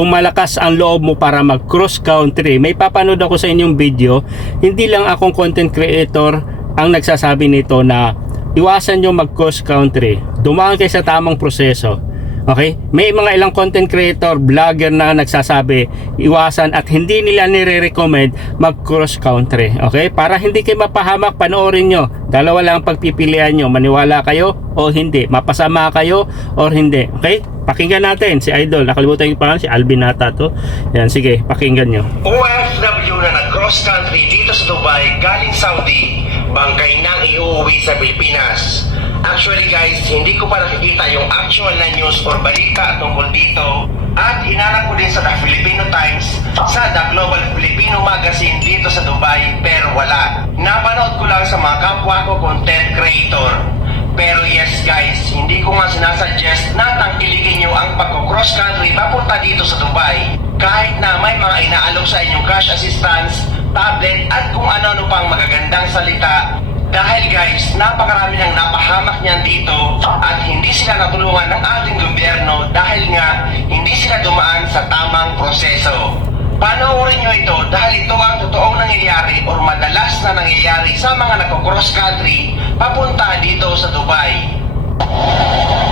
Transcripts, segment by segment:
kung malakas ang loob mo para mag cross country. May papanood ako sa inyong video, hindi lang akong content creator ang nagsasabi nito na iwasan nyo mag cross country, dumaan kayo sa tamang proseso. Okay? May mga ilang content creator, vlogger na nagsasabi iwasan at hindi nila nire-recommend mag cross country. Okay? Para hindi kayo mapahamak, panoorin nyo. Dalawa lang ang pagpipilian nyo, maniwala kayo o hindi, mapasama kayo o hindi. Okay? Pakinggan natin si Idol. Nakalimutan yung pangalan, si Alvin nata to. Yan, sige, pakinggan nyo. OFW na nag-cross country dito sa Dubai galing Saudi, bangkay nang iuwi sa Pilipinas. Actually guys, hindi ko pa nakikita yung actual na news or balita tungkol dito. At hinanap ko din sa The Filipino Times, sa The Global Filipino Magazine dito sa Dubai, pero wala. Napanood ko lang sa mga kapwa ko content creator. Pero yes guys, hindi ko nga sinasuggest na tangkilikin nyo ang pagko-cross country papunta dito sa Dubai. Kahit na may mga inaalok sa inyong cash assistance, tablet at kung ano-ano pang magagandang salita. Dahil guys, napakarami ng napahamak niyan dito at hindi sila natulungan ng ating gobyerno dahil nga hindi sila dumaan sa tamang proseso. Panoorin nyo ito dahil ito ang totoong nangyayari o madalas na nangyayari sa mga nagko-cross country papunta dito sa Dubai.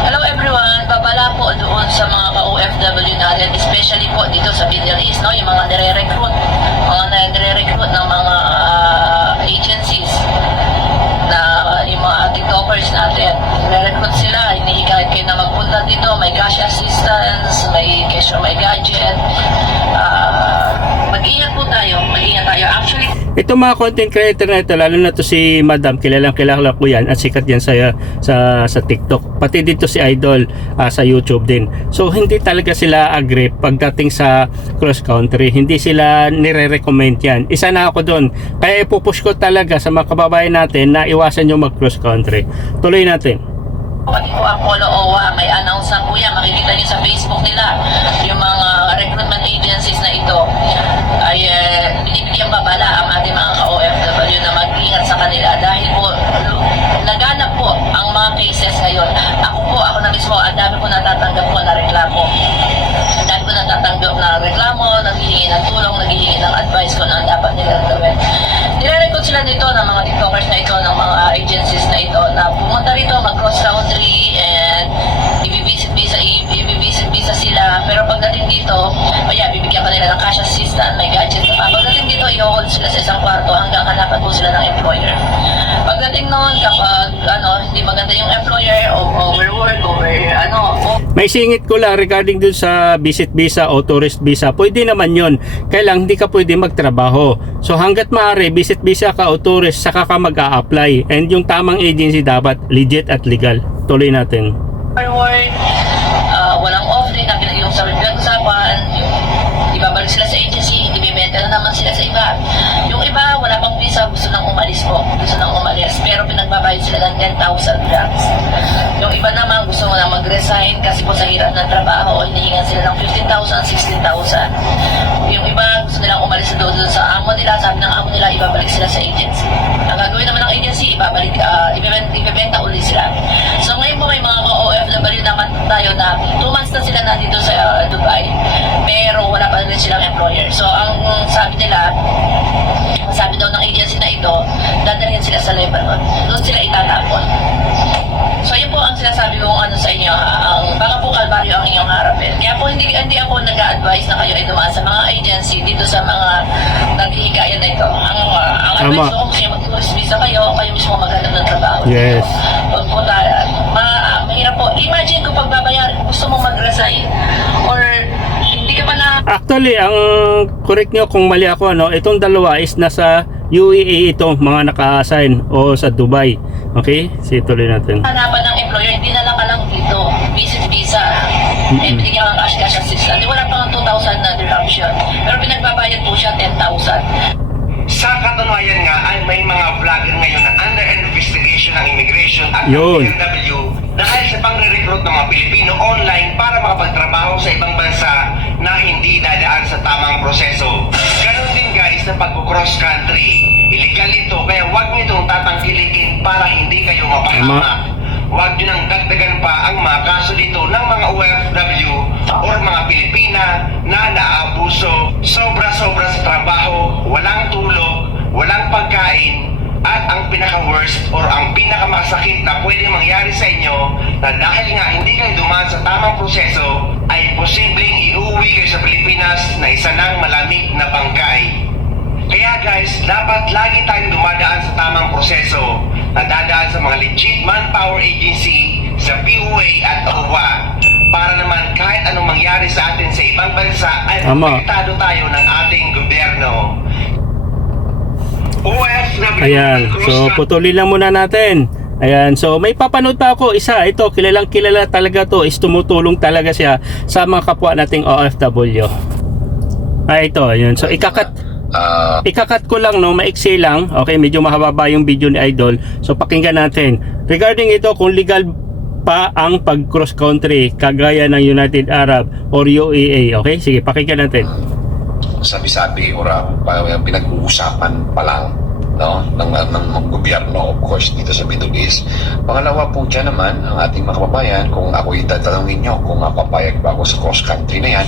Hello everyone, babala po doon sa mga ka-OFW natin, especially po dito sa Middle East, no? Yung mga nire-recruit ng mga agencies na yung mga TikTokers natin. Nire-recruit sila, hinihikayat kayo na magpunta dito, may cash assistance, may cash or may gadget. Mag-ingat po tayo, mag-ingat tayo. Actually, Ito mga content creator na ito, lalo na to si Madam, kilalang kilala ko yan at sikat yan sa TikTok. Pati dito si Idol sa YouTube din. So hindi talaga sila agree pagdating sa cross country. Hindi sila nire-recommend yan. Isa na ako doon. Kaya ipupush ko talaga sa mga kababayan natin na iwasan nyo mag cross country. Tuloy natin. pati po ang Polo OWA, may announce na po yan, makikita nyo sa Facebook nila, yung mga recruitment agencies na ito ay binibigyan babala ang ating mga ka-OFW na mag-ingat sa kanila dahil po laganap po ang mga cases ngayon. Ako na mismo, ang dami po natatanggap po na reklamo. Ang dami po natatanggap na reklamo, naghihingi ng tulong, naghihingi ng advice kung ano dapat nilang gawin. Nire-recruit sila dito ng mga TikTokers na ito, ng mga agencies na ito na pumunta rito, mag-cross country and i-visit visa sila. Pero pagdating dito, bibigyan ka nila ng cash assistance, may gadget pa. Pagdating dito, i-hold sila sa isang kwarto hanggang hanapan po sila ng employer. Pagdating noon, kapag hindi maganda yung employer, overwork, May singit ko lang regarding dun sa visit visa o tourist visa. Pwede naman yun. Kailang hindi ka pwede magtrabaho. So hanggat maaari, visit visa ka o tourist, saka ka mag-a-apply. And yung tamang agency dapat legit at legal. Tuloy natin. overwork, walang off day, yung sa pinag-usapan, ibabalik sila sa agency, ibibenta na naman sila sa iba. Yung iba, wala pang visa, gusto nang umalis po. Pero pinagbabayad sila ng 10,000 grams. Yung iba naman, gusto mo na mag-resign kasi po sa hirap ng trabaho, hinihingan sila ng 15,000, 16,000. Yung iba, gusto nilang umalis doon sa amo nila, sabi ng amo nila, ibabalik sila sa agency. Ang gagawin naman ng agency, ibibenta ulit sila. So ngayon po may mga OFW naman tayo na 2 months na sila nandito sa Dubai, pero wala pa rin silang employer. So ang sabi daw ng agency na ito, dadalhin sila sa Lebanon. Doon sila itatapon. So yun po ang sinasabi ko sa inyo, baka po kalbaryo ang inyong harapin. Kaya po hindi ako nag-a-advise na kayo ay dumaan sa mga agency dito sa mga naghihikayan na ito. Ang advice ko, kung mag-tourist visa kayo mismo maghanap ng trabaho. Yes. Huwag po tayo. Mahirap po. Imagine kung pagbabayaran, gusto mong mag-resign or hindi ka pa na... Actually, ang correct nyo kung mali ako, itong dalawa is nasa UAE ito, mga naka-assign o sa Dubai. Okay? Sige, tuloy natin. Hanapan ng employer, hindi na lang ka lang dito. Visit visa. Binigyan ka ng cash assistance. Wala pa ng 2,000 na deduction. Pero pinagbabayad po siya 10,000. Sa katunayan nga ay may mga vlogger ngayon na under investigation ng immigration at Yun. PNW dahil sa pang-recruit ng mga Pilipino online para makapagtrabaho sa ibang bansa na hindi dadaan sa tamang proseso. Ganon din guys sa pag-cross country. Illegal ito kaya huwag nyo itong tatangkilikin para hindi kayo mapahamak. Huwag nyo nang dagdagan pa ang mga kaso dito ng mga OFW or mga Pilipina na trabaho, walang tulog, walang pagkain, at ang pinaka-worst or ang pinakamasakit na pwede mangyari sa inyo na dahil nga hindi kayo dumaan sa tamang proseso ay posibleng iuwi kayo sa Pilipinas na isa ng malamig na bangkay. Kaya guys, dapat lagi tayong dumadaan sa tamang proseso na dadaan sa mga legit manpower agency, sa PUA at OWA para naman kahit anong mangyari sa atin sa ibang bansa ay Tama. protektado tayo ng ating gobyerno. OFW. Ayan, so putulin lang muna natin. Ayan, so may papanood pa ako isa, ito kilalang kilala talaga to, is tumutulong talaga siya sa mga kapwa nating OFW. Ito, yun. So ikakat ko lang, no, maiksi lang. Okay, medyo mahaba yung video ni Idol. So pakinggan natin. Regarding ito, kung legal pa ang pag cross country kagaya ng United Arab or UAE. Okay, sige, pakinggan natin. Sabi-sabi or pinag-uusapan pa lang, no, ng gobyerno, of course, dito sa Middle East. Pangalawa po dyan naman, ang ating mga kababayan, kung ako itatanungin nyo kung papayag ba ako sa cross country na yan,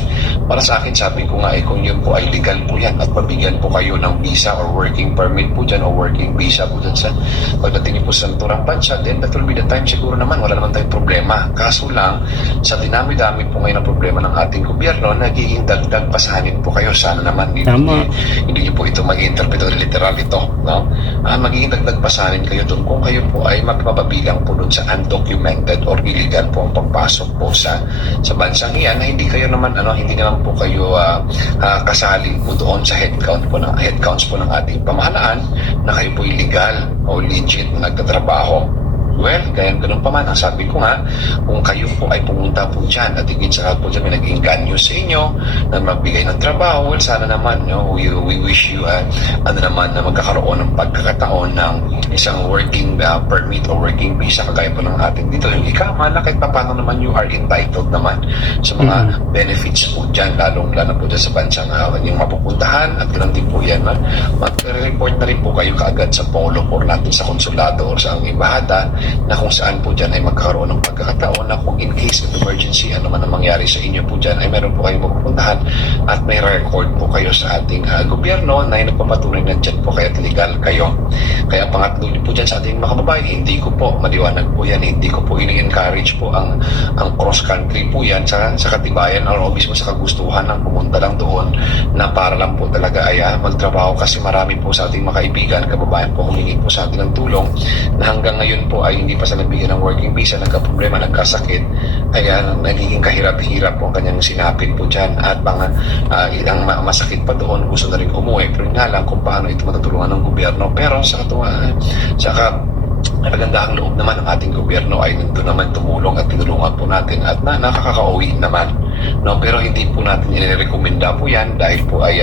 para sa akin, sabi ko nga, kung yun po ay legal po yan at pabigyan po kayo ng visa or working permit po dyan o working visa po dyan sa pagdating po sa naturang bansa, then that will be the time siguro naman, wala naman tayong problema. Kaso lang, sa dinami-dami po ngayon ang problema ng ating gobyerno, nagiging dagdag pasanin po kayo. Sana naman hindi nyo po ito mag-interpret o literal ito, no? Magiging dagdag pasanin kayo doon kung kayo po ay magpapabilang po doon sa undocumented or illegal po ang pagpasok po sa bansang iyan na hindi kayo naman hindi naman po kayo kasali po doon sa headcounts po ng ating pamahalaan na kayo po illegal o legit na nagtatrabaho. Well, ganun pa man, ang sabi ko nga, kung kayo po ay pumunta po dyan at higit sa po dyan may naging ganyo sa inyo na magbigay ng trabaho, well, sana naman, we wish you naman na magkakaroon ng pagkakataon ng isang working permit o working visa kagaya po ng ating dito. Yung ikama na kahit paano naman you are entitled naman sa mga benefits po dyan, lalo po dyan sa bansang yung mapupuntahan at ganoon din po yan. Mag-report na rin po kayo kaagad sa polo or natin sa konsulado or sa embahada na kung saan po dyan ay magkakaroon ng pagkakataon na kung in case of emergency, ano man ang mangyari sa inyo po dyan, ay meron po kayong mapupuntahan at may record po kayo sa ating gobyerno na nagpapatunay na dyan po kayo at legal kayo. Kaya pangatlo po dyan sa ating mga kababayan, hindi ko po, maliwanag po yan, hindi ko po ini-encourage po ang cross-country po yan sa katibayan o mismo sa kagustuhan ng pumunta lang doon na para lang po talaga ay magtrabaho kasi marami po sa ating mga kaibigan, kababayan po humingi po sa atin ng tulong na hanggang ngayon po ay hindi pa sa nabigyan ng working visa, nagka-problema, nagkasakit, ay nagiging kahirap-hirap po ang kanyang sinapit po dyan at ilang masakit pa doon, gusto na rin umuwi, pero nga lang kung paano ito matutulungan ng gobyerno. Pero sa napagandahang loob naman ng ating gobyerno ay nandun naman tumulong at tinulungan po natin at nakakauwi naman. No, pero hindi po natin inirekomenda po yan dahil po ay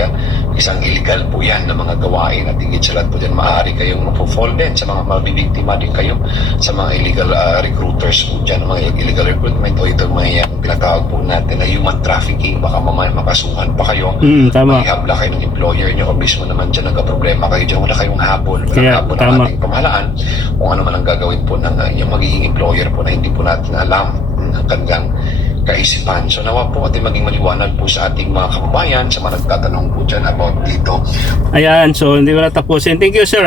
isang illegal po yan na mga gawain at higit sa lahat po dyan maaari kayong mapofall din sa mga mabibiktima din kayo sa mga illegal recruiters po dyan, mga illegal recruitment o ito mga pinatawag po natin na human trafficking, baka mamaya makasuhan pa kayo, maihabla kayo ng employer nyo o mismo naman dyan nagka-problema kayo dyan, wala kayong habol, walang habol ng ating pamahalaan kung ano man ang gagawin po ng yung magiging employer po na hindi po natin alam ang kanilang kaisipan. So nawa po ating maging maliwanag po sa ating mga kababayan sa mga nagtatanong po dyan about dito. Ayan, so hindi ko natapusin. Thank you sir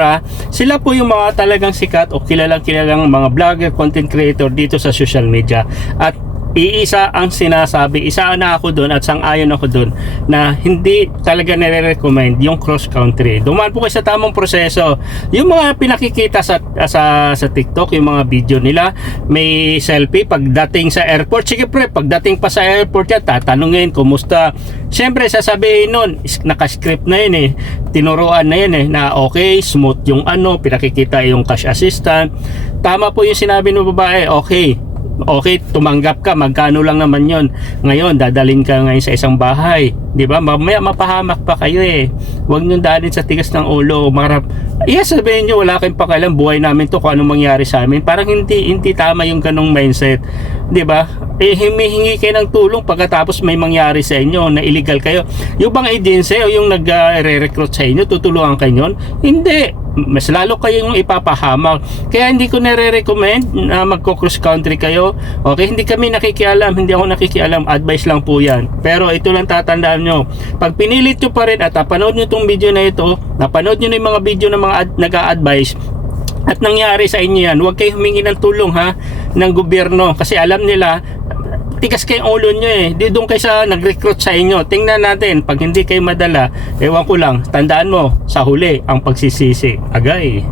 Sila po yung mga talagang sikat o kilalang mga vlogger, content creator dito sa social media. At iisa ang sinasabi, isa na ako doon at sang-ayon ako doon na hindi talaga nire-recommend yung cross country. Dumaan po kayo sa tamang proseso. Yung mga pinakikita sa TikTok, yung mga video nila, may selfie pagdating sa airport. Sige pre, pagdating pa sa airport yan, tatanungin kumusta. Siyempre sasabihin nun, nakascript na yun tinuruan na yun na okay, smooth yung pinakikita yung cash assistant. Tama po yung sinabi ng babae, okay, tumanggap ka, magkano lang naman yon. Ngayon, dadalhin ka ngayon sa isang bahay, di ba? Mamaya mapahamak pa kayo Huwag nyo dalhin sa tigas ng ulo, marap. Sabihin nyo, wala kayong pakialam, buhay namin to, kung anong mangyari sa amin. Parang hindi tama yung ganong mindset, di ba? Humihingi kayo ng tulong pagkatapos may mangyari sa inyo na illegal kayo. Yung bang agency o yung nag-re-recruit sa inyo, tutulungan kayo nun? Hindi. mas lalo kayong ipapahamak. Kaya hindi ko nare-recommend na magko-cross country kayo. Okay, hindi kami nakikialam, hindi ako nakikialam, advice lang po yan. Pero ito lang tatandaan nyo, pag pinilit nyo pa rin at napanood nyo itong video na ito, napanood nyo na yung mga video ng mga nag-a-advise, at nangyari sa inyo yan, huwag kayo humingi ng tulong ha, ng gobyerno, kasi alam nila tigas kayong ulo nyo di doon kayo sa nag-recruit sa inyo. Tingnan natin, pag hindi kayo madala, ewan ko lang, tandaan mo, sa huli ang pagsisisi. Agay.